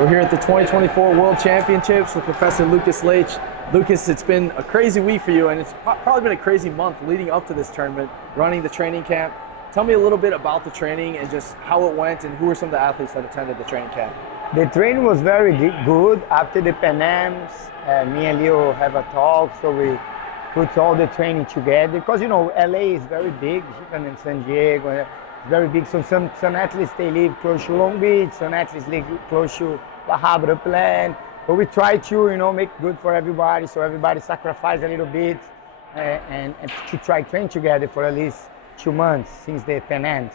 We're here at the 2024 World Championships with Professor Lucas Leite. Lucas, it's been a crazy week for you, and it's probably been a crazy month leading up to this tournament, running the training camp. Tell me a little bit about the training and just how it went, and who were some of the athletes that attended the training camp? The training was very good. After the Pan Ams, me and Leo have a talk, so we put all the training together. Because, you know, LA is very big, different than San Diego. It's very big, so some athletes, they live close to Long Beach, some athletes live close to La Habra Plan. But we try to, you know, make good for everybody, so everybody sacrifice a little bit and to try train together for at least 2 months since the Pan Ams.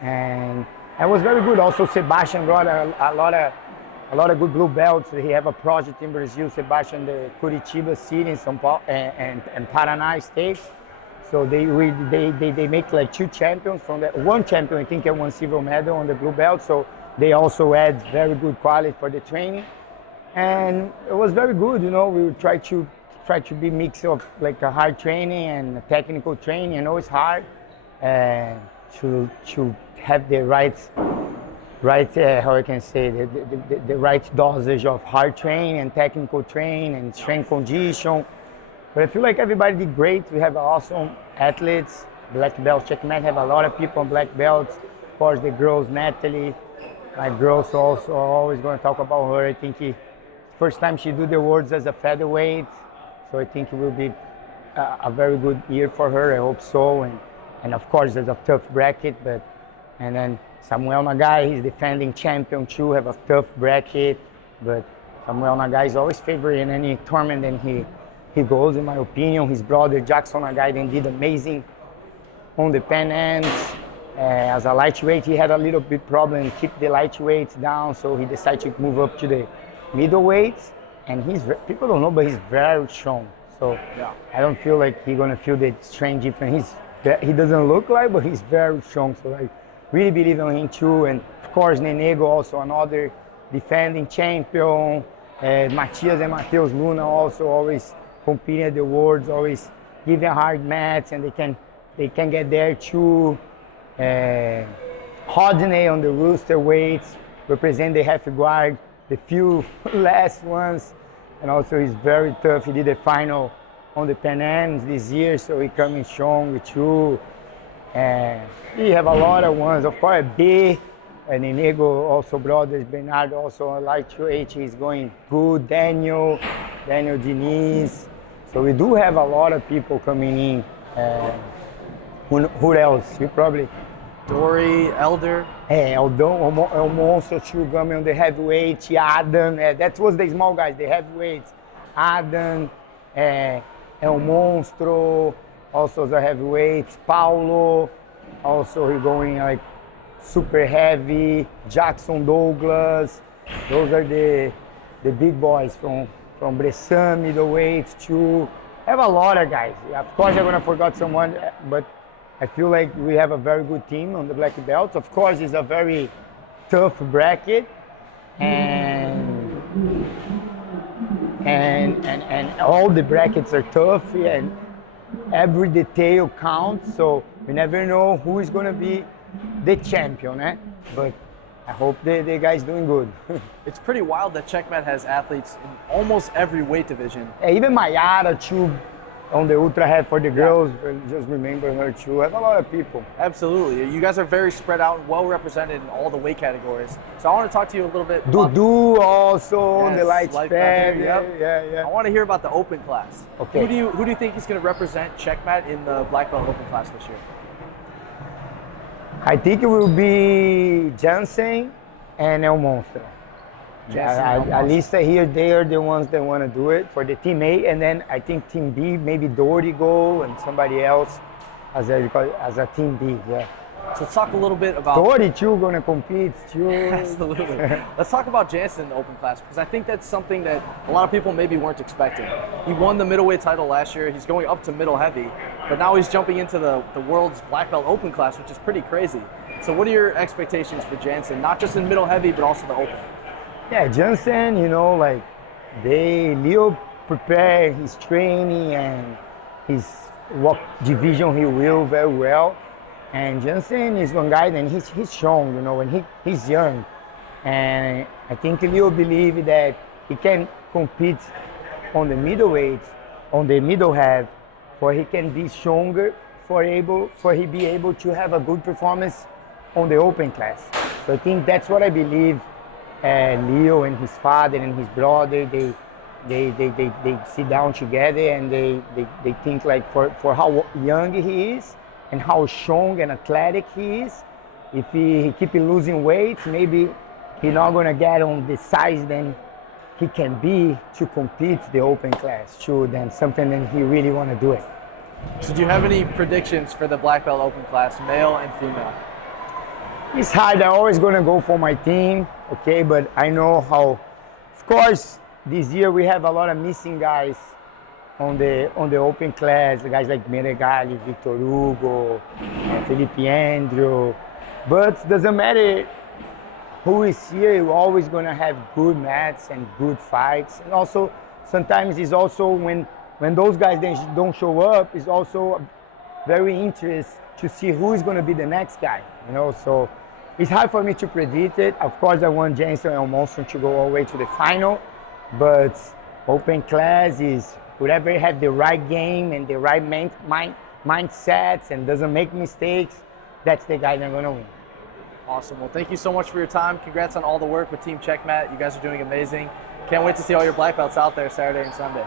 And it was very good. Also, Sebastian brought a lot of good blue belts. He have a project in Brazil, Sebastian, the Curitiba city in São Paulo and Paraná states. So they make like 2 champions from that. 1 champion, I think, and 1 silver medal on the blue belt. So they also add very good quality for the training. And it was very good, you know. We try to be mix of like a hard training and technical training. I know it's hard to have the right how I can say the right dosage of hard training and technical training and strength condition. But I feel like everybody did great. We have awesome athletes, black belts. CheckMat have a lot of people on black belts. Of course, the girls, Natalie, my girls also are always going to talk about her. I think first time she do the worlds as a featherweight, so I think it will be a very good year for her. I hope so. And of course, there's a tough bracket, and then Samuel Nagai, he's defending champion too, have a tough bracket, but Samuel Nagai is always favored in any tournament and he goes, in my opinion. His brother Jackson Nagai then did amazing on the Pan Ams. As a lightweight, he had a little bit problem, keep the lightweights down, so he decided to move up to the middleweights. And people don't know, but he's very strong. So yeah, I don't feel like he's gonna feel the strength difference. He doesn't look like, but he's very strong. So I really believe in him too. And of course, Nenego also another defending champion. Matias and Mateus Luna also always competing at the Worlds, always giving hard mats, and they can get there too. Rodney on the rooster weights, represent the half guard, the few last ones, and also he's very tough. He did the final on the Pan Ams this year, so he coming strong too. We have a lot of ones, of course. B and Inigo also brothers. Bernardo also lightweight, he's going good. Daniel Diniz. So we do have a lot of people coming in. Who else? You probably. Dory, Elder. Eldon, El Monstro too, coming on the heavyweight. Adam, that was the small guys, the heavyweights. Adam, El Monstro, also the heavyweights. Paulo, also he going like super heavy. Jackson Douglas, those are the big boys from Bressan, middleweights too. I have a lot of guys. Of course, I'm gonna forget someone, but I feel like we have a very good team on the black belts. Of course, it's a very tough bracket, and all the brackets are tough, and every detail counts. So we never know who is going to be the champion, But I hope the guy's doing good. It's pretty wild that CheckMat has athletes in almost every weight division. Even Mayara too. On the ultra head for the girls, just remember her too. I have a lot of people. Absolutely. You guys are very spread out and well represented in all the weight categories. So I want to talk to you a little bit about Dudu also on the light feather. Yeah. I want to hear about the open class. Okay. Who do you think is going to represent CheckMat in the black belt open class this year? I think it will be Jansen and El Monstro. At least here they are the ones that want to do it for the team A, and then I think team B, maybe Dory go and somebody else as a team B. Yeah. So let's talk a little bit about Dory too gonna compete too. Absolutely. Let's talk about Jansen in the open class, because I think that's something that a lot of people maybe weren't expecting. He won the middleweight title last year. He's going up to middle heavy, but now he's jumping into the world's black belt open class, which is pretty crazy. So what are your expectations for Jansen, not just in middle heavy, but also the open? Yeah, Jansen, you know, like Leo prepare his training and what division he will very well. And Jansen is one guy, and he's strong, you know, and he's young. And I think Leo believes that he can compete on the middleweight, on the middle half, for he can be stronger, for he be able to have a good performance on the open class. So I think that's what I believe. Leo and his father and his brother, they sit down together and they think like for how young he is and how strong and athletic he is. If he keep losing weight, maybe he's not gonna get on the size then he can be to compete the open class too. Then something that he really wanna do it. So do you have any predictions for the black belt open class, male and female? It's hard. I'm always gonna go for my team, okay? But I know how. Of course, this year we have a lot of missing guys on the open class. Guys like Meregali, Victor Hugo, Felipe Andrew. But doesn't matter who is here. You're always gonna have good mats and good fights. And also, sometimes it's also when those guys don't show up, it's also very interesting to see who is gonna be the next guy. You know, so. It's hard for me to predict it. Of course, I want Jenson and Monson to go all the way to the final, but open class is whoever have the right game and the right mindsets and doesn't make mistakes, that's the guy that's gonna win. Awesome. Well, thank you so much for your time. Congrats on all the work with Team CheckMat. You guys are doing amazing. Can't wait to see all your black belts out there Saturday and Sunday.